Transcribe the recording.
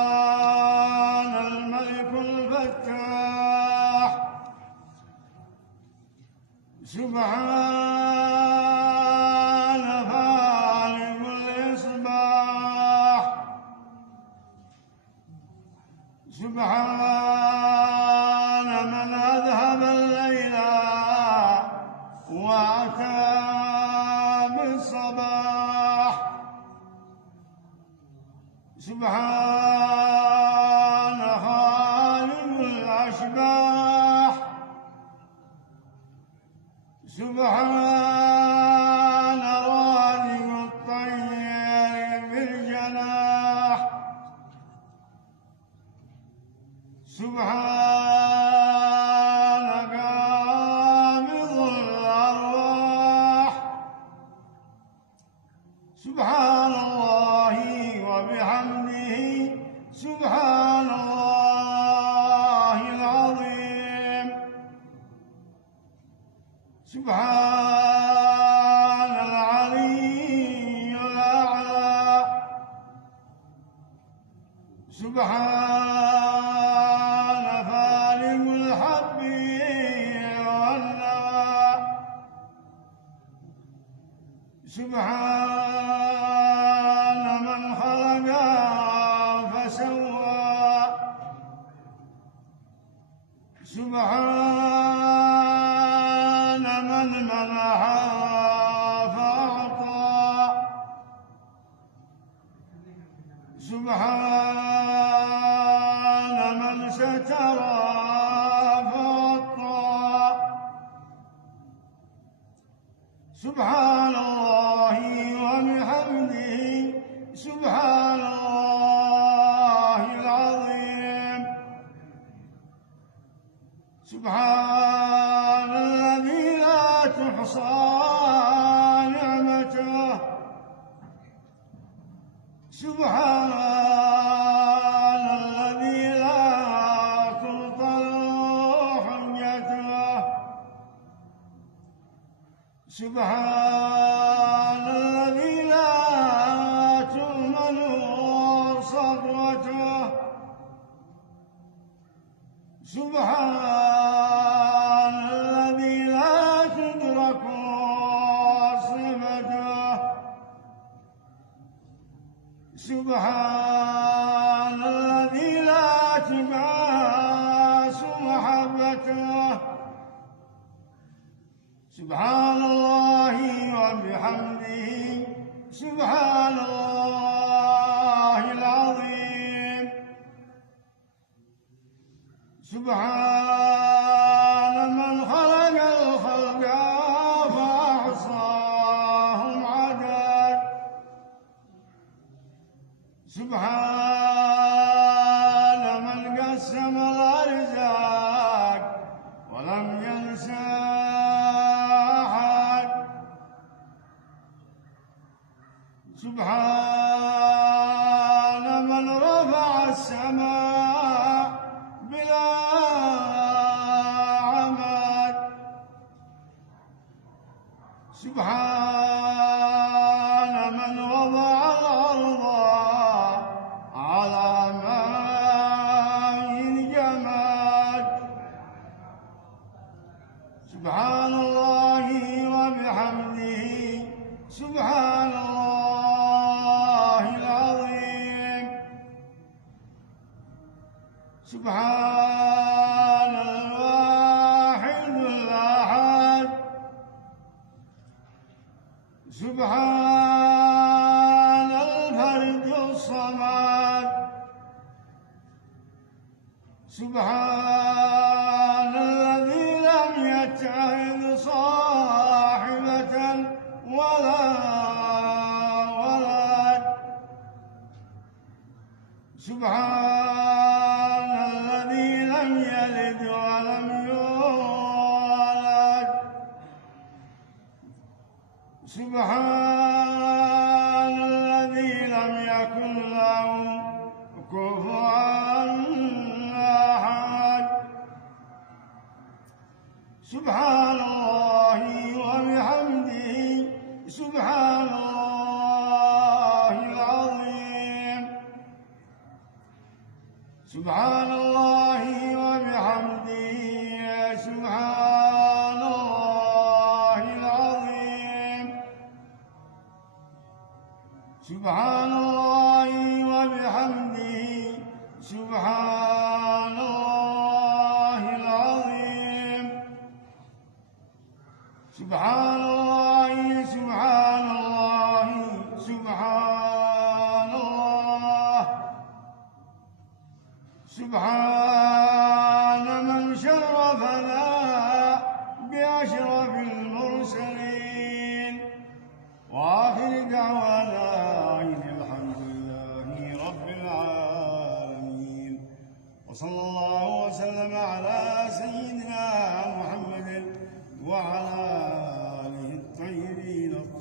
سبحان الملك الفتاح سبحان فالق الإصباح سبحان من أذهب الليل وأتى بالصباح سبحان خالق الأشباح سبحان رازق الطير بالجناح سبحان قابض الأرواح سبحان الله وبحمده سبحان الله العظيم سبحان العلي الأعلى سبحان فالق الحب والنوى سبحان من خلق فسوى سبحان من منح فأعطى سبحان من ستر فغطى سبحان الله وبحمده سبحان الله العظيم سبحان الذي لا تحصى نعمته سبحان الذي لا تبطل حجته سبحان الذي لا تؤمن صبوته سبحان الذي لا تدرك صفته سبحان الذي لا تقاس محبته سبحان الله وبحمده سبحان الله العظيم سبحان من خلق الخلق فأحصاهم عدد سبحان من قسم الأرزاق ولم ينسى أحد سبحان من رفع السماء بلا عمد سبحان من وضع الأرض على ماء الجماد سبحان الله وبحمده سبحان الله العظيم سبحان الواحد الأحد سبحان الفرد الصمد سبحان الذي لم يتخذ صاحبة ولا ولد سبحان الذي لم يلد ولم يولد سبحان الذي لم يكن له كفوا أحد سبحان الله وبحمده سبحان الله العظيم سبحان الله وبحمده سبحان الله العظيم سبحان الله وبحمده سبحان الله العظيم سبحان الله سبحان الله سبحان الله سبحان من شرفنا بأشرف المرسلين وآخر دعوانا الحمد لله رب العالمين وصلى